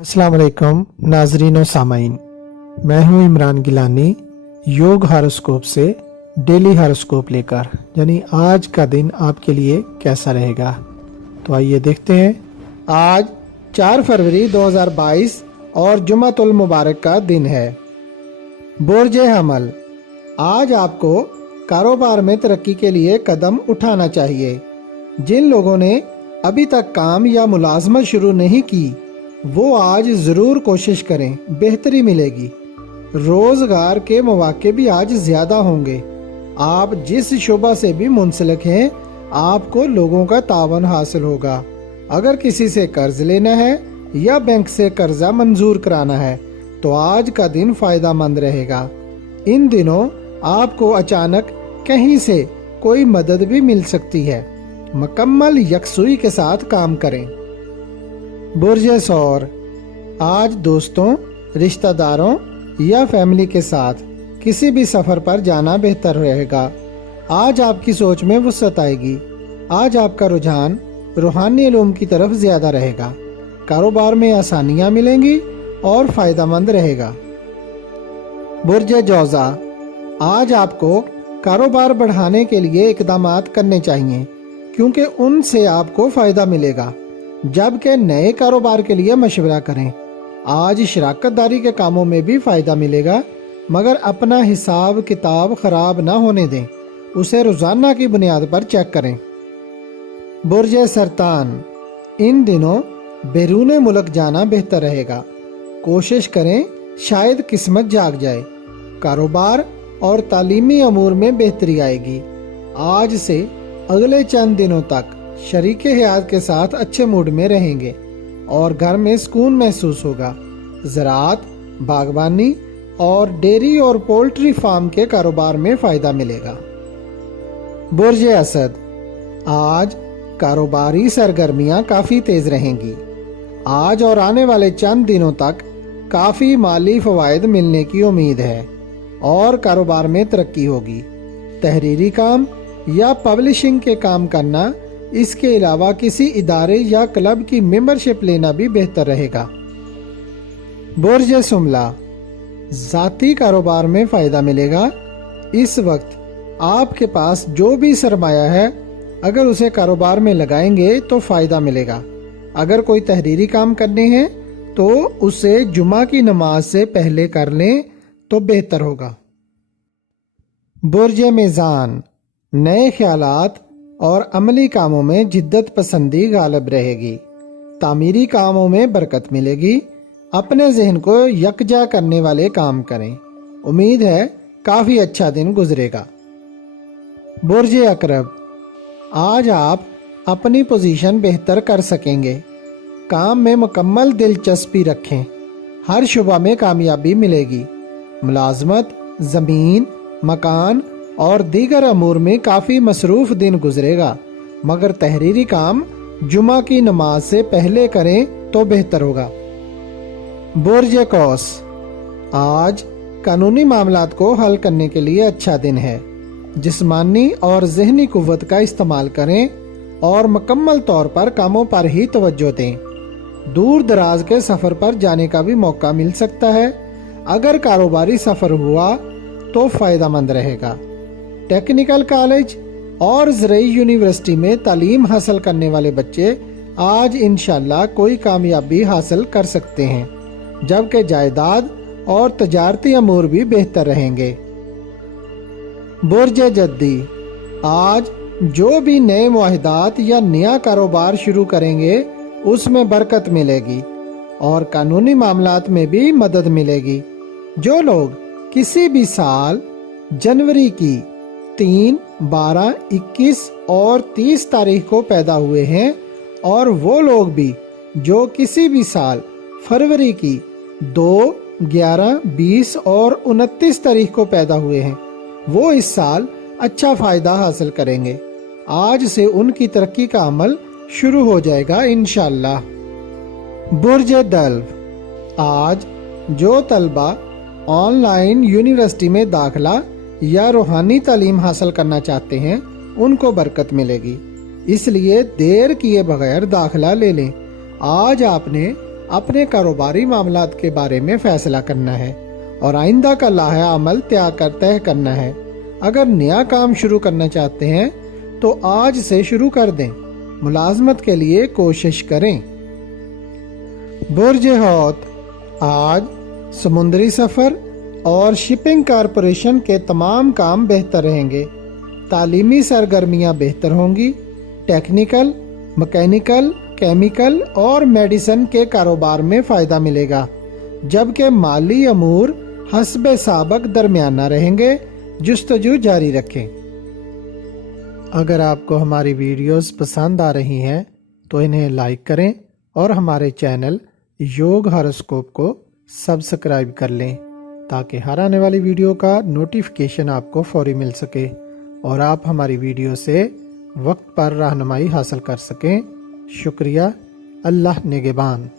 अस्सलाम वालेकुम नाजरीन और सामाइन, मैं हूं इमरान गिलानी योग हॉरोस्कोप से डेली हॉरोस्कोप लेकर, यानी आज का दिन आपके लिए कैसा रहेगा। तो आइए देखते हैं। आज 4 फरवरी 2022 और जुमातुल मुबारक का दिन है। बुर्ज हमल, आज आपको कारोबार में तरक्की के लिए कदम उठाना चाहिए। जिन लोगों ने अभी तक काम या मुलाजमत शुरू नहीं की वो आज ज़रूर कोशिश करें, बेहतरी मिलेगी। रोज़गार के मौके भी आज ज़्यादा होंगे। आप जिस शोबा से भी मुंसलिक हैं आपको लोगों का तावन हासिल होगा। अगर किसी से कर्ज लेना है या बैंक से कर्जा मंजूर कराना है तो आज का दिन फ़ायदा मंद रहेगा। इन दिनों आपको अचानक कहीं से कोई मदद भी मिल सकती है। मुकम्मल यकसुई के साथ काम करें। बुर्ज सौर, आज दोस्तों, रिश्तेदारों या फैमिली के साथ किसी भी सफर पर जाना बेहतर रहेगा। आज आपकी सोच में वुसअत आएगी। आज आपका रुझान रूहानी इल्म की तरफ ज्यादा रहेगा। कारोबार में आसानियां मिलेंगी और फायदेमंद रहेगा। बुर्ज जौजा, आज आपको कारोबार बढ़ाने के लिए इकदामात करने चाहिए क्योंकि उनसे आपको फायदा मिलेगा। जबकि नए कारोबार के लिए मशवरा करें। आज शराकतदारी के कामों में भी फायदा मिलेगा, मगर अपना हिसाब किताब खराब ना होने दें। उसे रोजाना की बुनियाद पर चेक करें। बुर्ज सरतान, इन दिनों बैरून मुल्क जाना बेहतर रहेगा। कोशिश करें शायद किस्मत जाग जाए। कारोबार और तालीमी अमूर में बेहतरी आएगी। आज से अगले चंद दिनों तक शरीके हयात के साथ अच्छे मूड में रहेंगे और घर में सुकून महसूस होगा। ज़राअत, बागबानी और डेयरी और पोल्ट्री फार्म के कारोबार में फायदा मिलेगा। बुर्ज असद, आज कारोबारी सरगर्मियां काफी तेज रहेंगी। आज और आने वाले चंद दिनों तक काफी माली फवायद मिलने की उम्मीद है और कारोबार में तरक्की होगी। तहरीरी काम या पब्लिशिंग के काम करना, इसके अलावा किसी इदारे या क्लब की मेंबरशिप लेना भी बेहतर रहेगा। बुर्ज सुमला, जाती कारोबार में फायदा मिलेगा। इस वक्त आपके पास जो भी सरमाया है अगर उसे कारोबार में लगाएंगे तो फायदा मिलेगा। अगर कोई तहरीरी काम करने हैं तो उसे जुमा की नमाज से पहले कर लें तो बेहतर होगा। बुर्ज मीज़ान, नए ख्यालात और अमली कामों में जिद्दत पसंदी गालिब रहेगी। तामीरी कामों में बरकत मिलेगी। अपने जहन को यकजा करने वाले काम करें। उम्मीद है काफी अच्छा दिन गुजरेगा। बुर्ज अकरब, आज आप अपनी पोजीशन बेहतर कर सकेंगे। काम में मुकम्मल दिलचस्पी रखें। हर शुबा में कामयाबी मिलेगी। मुलाजमत, जमीन, मकान और दीगर अमूर में काफी मसरूफ दिन गुजरेगा, मगर तहरीरी काम जुमा की नमाज से पहले करें तो बेहतर होगा। बुर्ज कौस, आज कानूनी मामलात को हल करने के लिए अच्छा दिन है। जिस्मानी और जहनी कुव्वत का इस्तेमाल करें और मुकम्मल तौर पर कामों पर ही तवज्जो दें। दूर दराज के सफर पर जाने का भी मौका मिल सकता है। अगर कारोबारी सफर हुआ तो फायदेमंद रहेगा। टेक्निकल कॉलेज और ज़रई यूनिवर्सिटी में तालीम हासिल करने वाले बच्चे आज इंशाल्लाह कोई कामयाबी हासिल कर सकते हैं, जबकि जायदाद और तजारती अमूर भी बेहतर रहेंगे। बुर्ज जद्दी, आज जो भी नए मुआहिदात या नया कारोबार शुरू करेंगे उसमें बरकत मिलेगी और कानूनी मामलात में भी मदद मिलेगी। जो लोग किसी भी साल जनवरी की 3, 12, 21 और 30 तारीख को पैदा हुए हैं और वो लोग भी जो किसी भी साल फरवरी की 2, 11, 20 और 29 तारीख को पैदा हुए हैं वो इस साल अच्छा फायदा हासिल करेंगे। आज से उनकी तरक्की का अमल शुरू हो जाएगा इंशाल्लाह। बुर्ज दल्व, आज जो तलबा ऑनलाइन यूनिवर्सिटी में दाखिला या रूहानी तालीम हासिल करना चाहते हैं उनको बरकत मिलेगी, इसलिए देर किए बगैर दाखिला ले लें। आज आपने अपने कारोबारी मामलात के बारे में फैसला करना है और आइंदा का लाहा अमल तय करना है। अगर नया काम शुरू करना चाहते हैं तो आज से शुरू कर दें। मुलाजमत के लिए कोशिश करें। बुर्ज हौत, आज समुद्री सफ़र और शिपिंग कॉरपोरेशन के तमाम काम बेहतर रहेंगे। तालीमी सरगर्मियाँ बेहतर होंगी। टेक्निकल, मैकेनिकल, केमिकल और मेडिसिन के कारोबार में फ़ायदा मिलेगा, जबकि माली अमूर हस्बे साबक दरमियाना रहेंगे। जुस्तजू जारी रखें। अगर आपको हमारी वीडियोस पसंद आ रही हैं तो इन्हें लाइक करें और हमारे चैनल योग हॉरोस्कोप को सब्सक्राइब कर लें, ताकि हर आने वाली वीडियो का नोटिफिकेशन आपको फौरी मिल सके और आप हमारी वीडियो से वक्त पर रहनुमाई हासिल कर सकें। शुक्रिया। अल्लाह निगहबान।